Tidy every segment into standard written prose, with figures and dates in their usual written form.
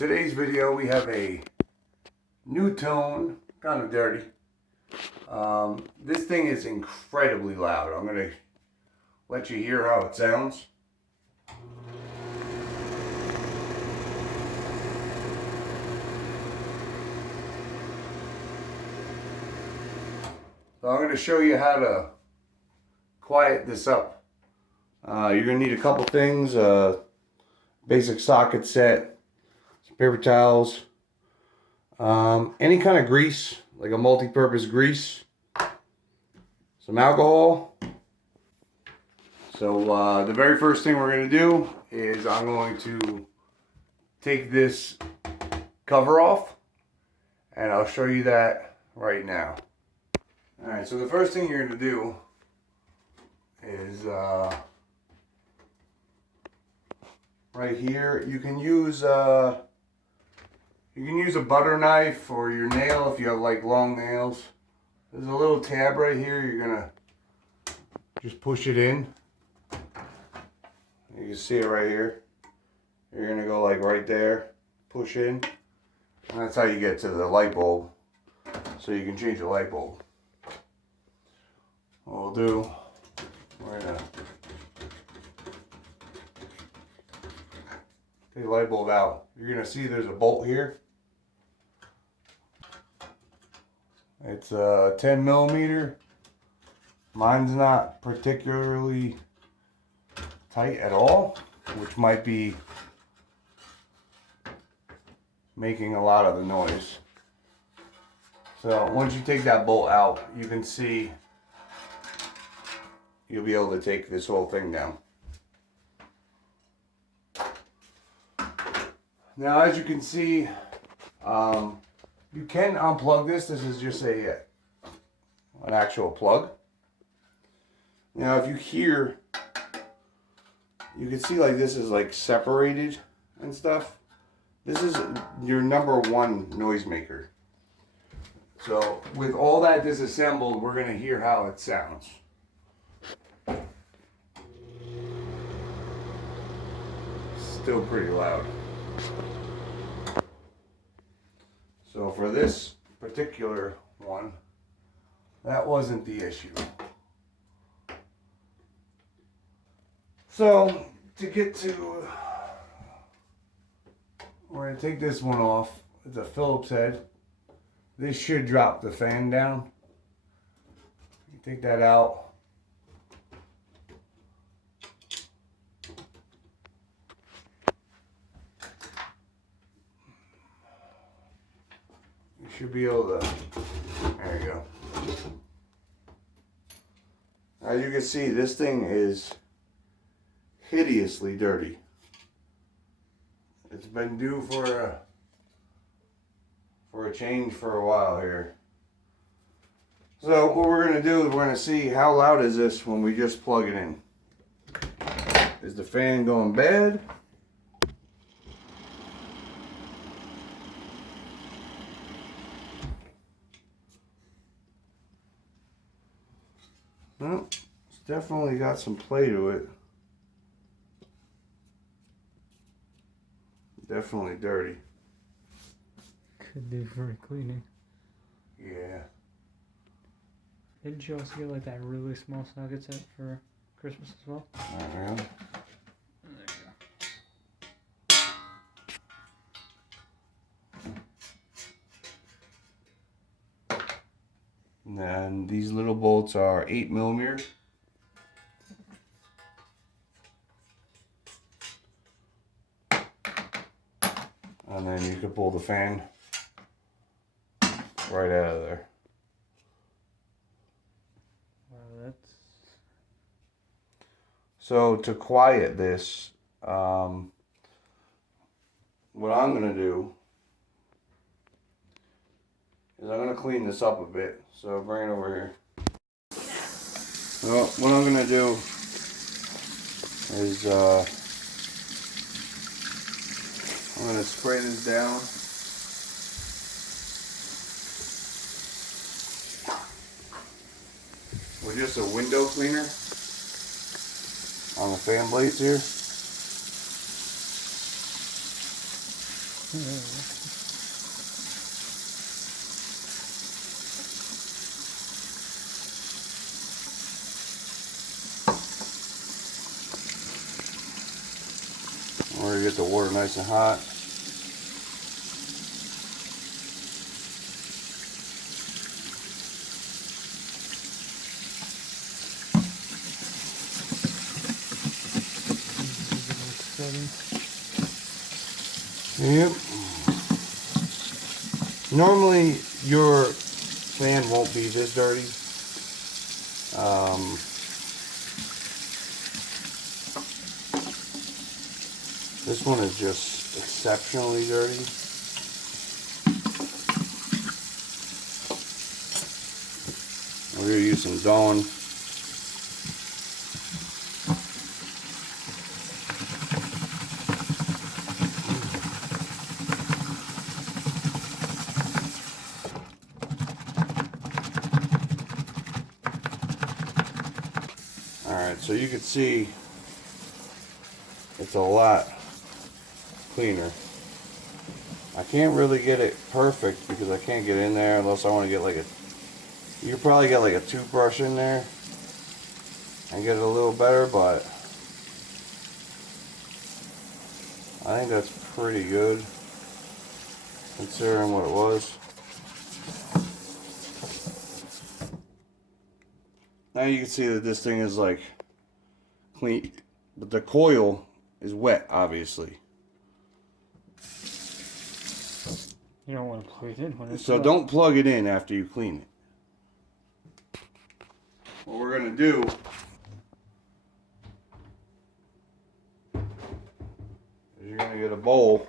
today's video we have a NuTone, kind of dirty. This thing is incredibly loud. I'm going to let you hear how it sounds. So I'm going to show you how to quiet this up. You're going to need a couple things. Basic socket set, some paper towels, any kind of grease, like a multi-purpose grease, some alcohol. So the very first thing we're going to do is I'm going to take this cover off, and I'll show you that right now. Alright, so the first thing you're going to do is right here, you can use a butter knife or your nail if you have like long nails. There's a little tab right here. You're gonna just push it in. You can see it right here. You're gonna go like right there, push in, and that's how you get to the light bulb. So you can change the light bulb. What we'll do, we're gonna take the light bulb out. You're going to see there's a bolt here. It's 10 millimeter. Mine's not particularly tight at all, which might be making a lot of the noise. So once you take that bolt out, you can see you'll be able to take this whole thing down. Now, as you can see, you can unplug this. This is just an actual plug. Now, if you hear, you can see like this is like separated and stuff. This is your #1 noisemaker. So, with all that disassembled, we're going to hear how it sounds. Still pretty loud. So for this particular one, that wasn't the issue. So to get to, we're going to take this one off. It's a Phillips head. This should drop the fan down. You take that out. Should be able to, there you go. As you can see, this thing is hideously dirty. It's been due for a change for a while here. So what we're going to do is we're going to see how loud is this when we just plug it in. Is the fan going bad? Well, it's definitely got some play to it. Definitely dirty. Could do for cleaning. Yeah. Didn't you also get like that really small socket set for Christmas as well? Not really. There you go. And then these little bolts are 8 millimeter. And then you can pull the fan right out of there. Wow, that's... So to quiet this, what I'm going to do is I'm going to clean this up a bit. So bring it over here. So what I'm going to do is I'm going to spray this down. With just a window cleaner on the fan blades here. We're gonna get the water nice and hot. Yep. Normally your fan won't be this dirty. This one is just exceptionally dirty. We're going to use some Dawn. Alright, so you can see it's a lot cleaner. I can't really get it perfect because I can't get in there unless I want to get like a, you could probably get like a toothbrush in there and get it a little better, but I think that's pretty good considering what it was. Now you can see that this thing is like clean, but the coil is wet, obviously. You don't want to plug it in when it's So wet. don't plug it in after you clean it. What we're going to do is you're going to get a bowl.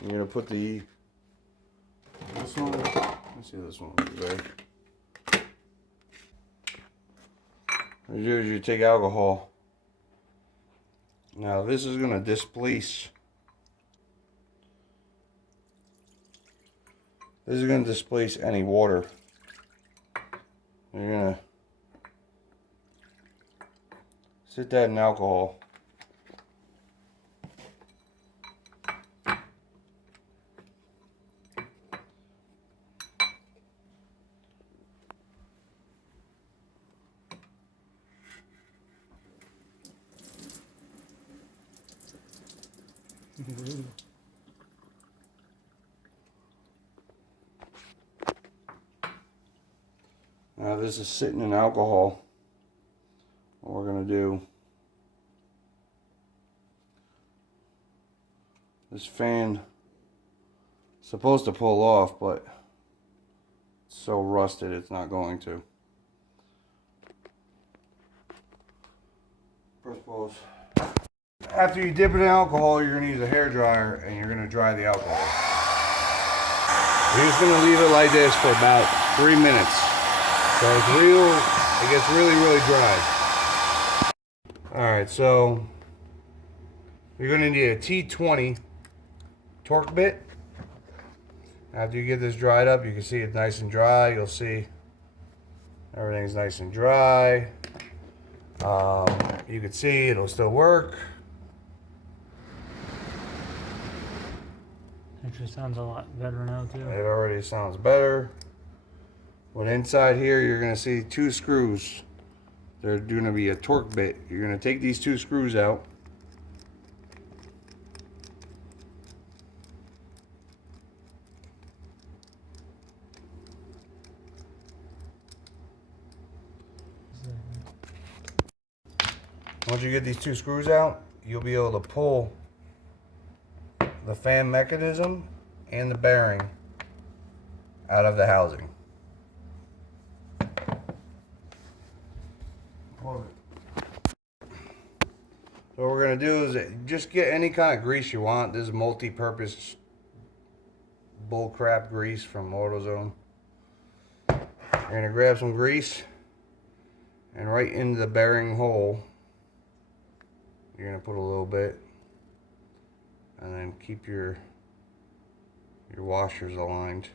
You're going to put this one, let's see this one over there. What you do is you take alcohol. Now this is going to displace. This is going to displace any water. You're going to sit that in alcohol. Now this is sitting in alcohol. What we're going to do, this fan is supposed to pull off, but it's so rusted it's not going to. First of all, after you dip it in alcohol, you're going to use a hair dryer and you're going to dry the alcohol. You're just going to leave it like this for about 3 minutes. So it gets really, really dry. Alright, so you're going to need a T20 torque bit. After you get this dried up, you can see it's nice and dry. You'll see everything's nice and dry. You can see it'll still work. Actually sounds a lot better now too. It already sounds better. But inside here, you're going to see 2 screws. They're going to be a torque bit. You're going to take these 2 screws out. Once you get these 2 screws out, you'll be able to pull the fan mechanism and the bearing out of the housing. So what we're going to do is just get any kind of grease you want. This is multi-purpose bullcrap grease from AutoZone. You're going to grab some grease and right into the bearing hole you're going to put a little bit, and then keep your washers aligned.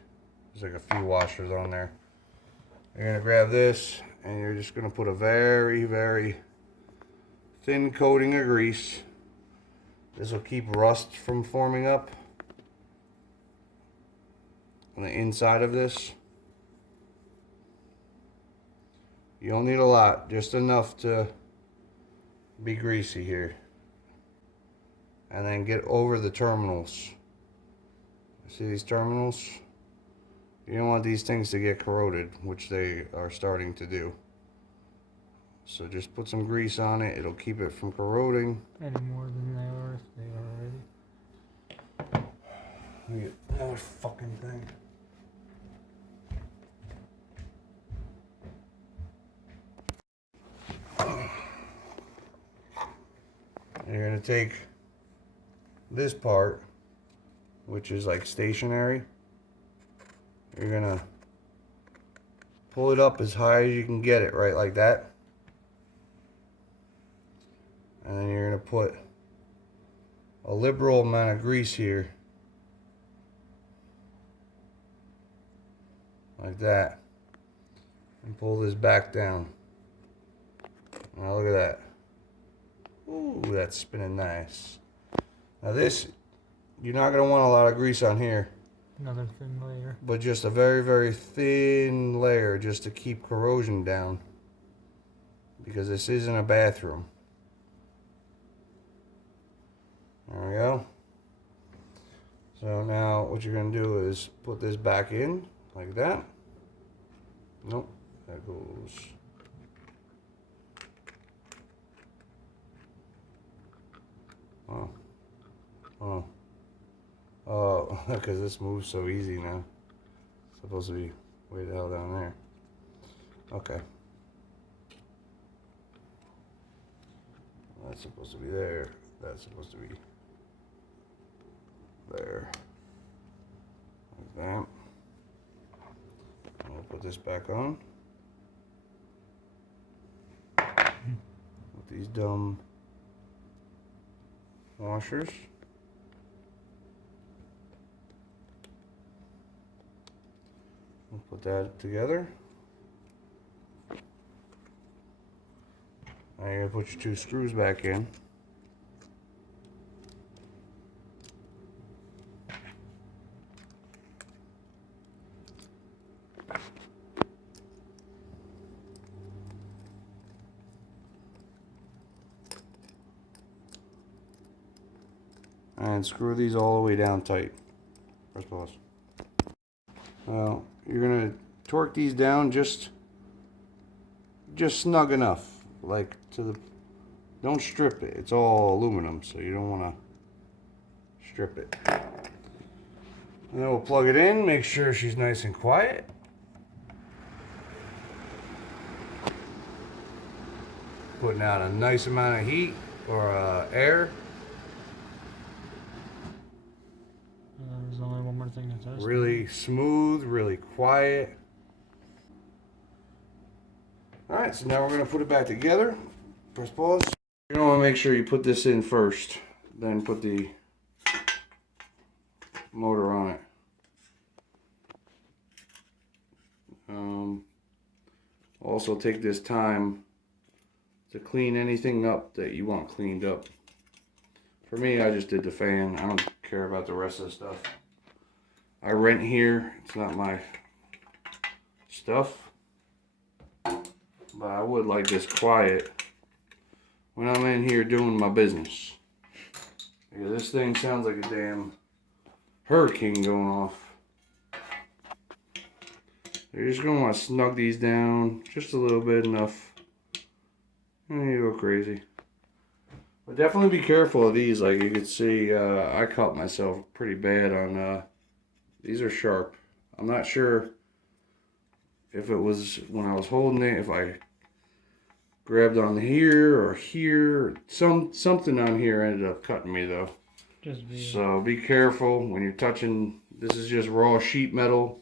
There's like a few washers on there. You're going to grab this and you're just going to put a very, very thin coating of grease This will keep rust from forming up on the inside of this. You don't need a lot, just enough to be greasy here. And then get over the terminals. See these terminals? You don't want these things to get corroded, which they are starting to do. So just put some grease on it, it'll keep it from corroding. Any more than they are if they are already. Let me get another fucking thing. You're gonna take this part, which is like stationary. You're gonna pull it up as high as you can get it, right like that. And then you're gonna put a liberal amount of grease here, like that, and pull this back down. Now look at that. Ooh, that's spinning nice. Now this, you're not gonna want a lot of grease on here. Another thin layer. But just a very, very thin layer just to keep corrosion down. Because this isn't a bathroom. There we go. So now what you're going to do is put this back in like that. Nope, that goes. Oh. Oh. Oh, because this moves so easy now. It's supposed to be way the hell down there. Okay. That's supposed to be there. That's supposed to be there. Like that. And we'll put this back on. With these dumb washers. We'll put that together. Now you're going to put your 2 screws back in. And screw these all the way down tight. Press pause. Well, you're going to torque these down just snug enough. Like to the, don't strip it. It's all aluminum, so you don't want to strip it. And then we'll plug it in, make sure she's nice and quiet. Putting out a nice amount of heat or air. There's only one more thing to test. Really smooth, really quiet. Alright, so now we're going to put it back together. Press pause. You're going to want to make sure you put this in first, then put the motor on it. Also take this time to clean anything up that you want cleaned up. For me, I just did the fan. I don't care about the rest of the stuff. I rent here. It's not my stuff. But I would like this quiet when I'm in here doing my business. Because this thing sounds like a damn hurricane going off. You're just going to want to snug these down just a little bit, enough. And you go crazy. But definitely be careful of these. Like you can see, I cut myself pretty bad on, these are sharp. I'm not sure if it was when I was holding it, if I grabbed on here or here. Something on here ended up cutting me though. So be careful when you're touching. This is just raw sheet metal.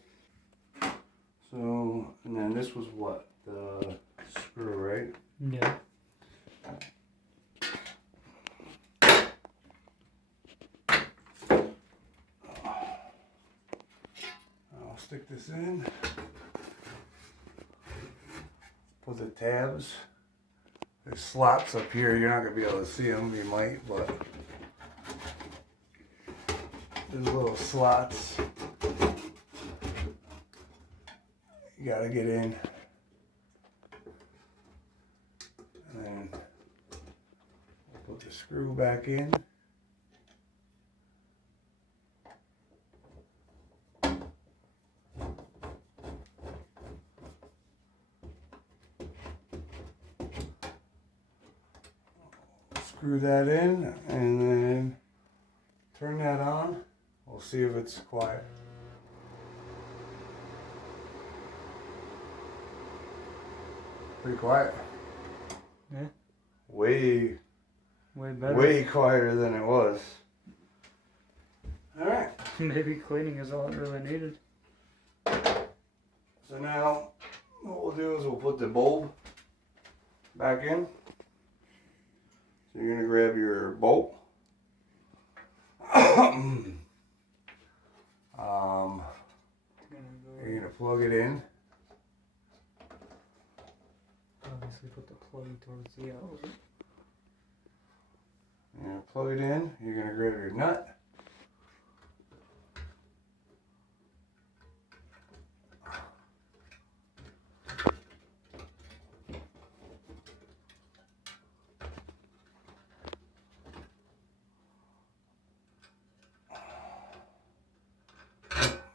So, and then this was what? The screw, right? Yeah. I'll stick this in. Put the tabs. There's slots up here. You're not going to be able to see them. You might, but There's little slots. You gotta get in. And then we'll put the screw back in. Screw that in and then turn that on. We'll see if it's quiet. Pretty quiet. Yeah. Way better. way quieter than it was. Alright. Maybe cleaning is all it really needed. So now what we'll do is we'll put the bulb back in. So you're going to grab your bolt. You're going to plug it in. Obviously put the plug towards the outlet. You're going to plug it in. You're going to grab your nut.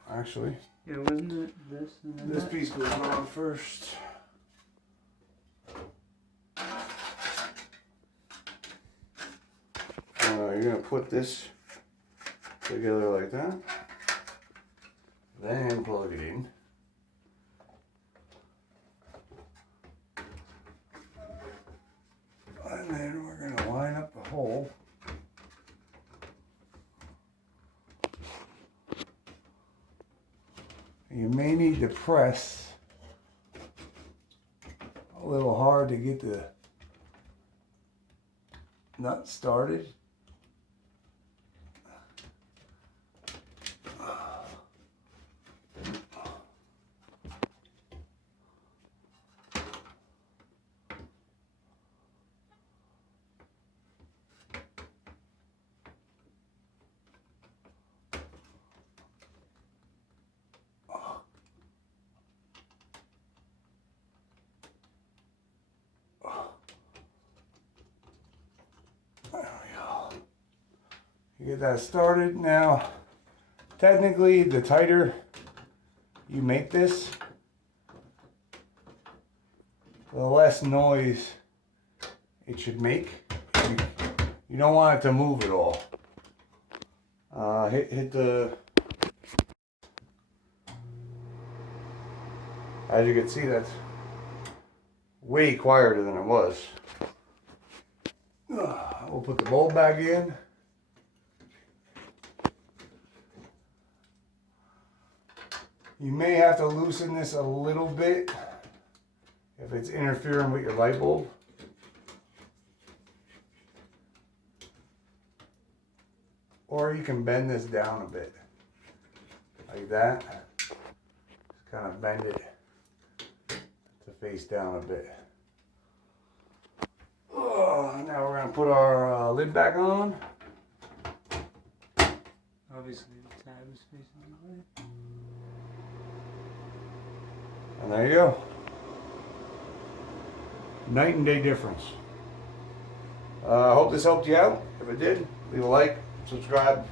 Actually, yeah, wasn't it this and then this that? piece goes on first. You're going to put this together like that. Then plug it in. And then we're going to line up the hole. You may need to press a little hard to get the nut started. You get that started. Now, technically, the tighter you make this, the less noise it should make. You don't want it to move at all. Hit the... As you can see, that's way quieter than it was. We'll put the bulb back in. You may have to loosen this a little bit if it's interfering with your light bulb. Or you can bend this down a bit, like that. Just kind of bend it to face down a bit. Now we're going to put our lid back on. Obviously the tab is facing the way. And there you go. Night and day difference. I hope this helped you out. If it did, leave a like, subscribe,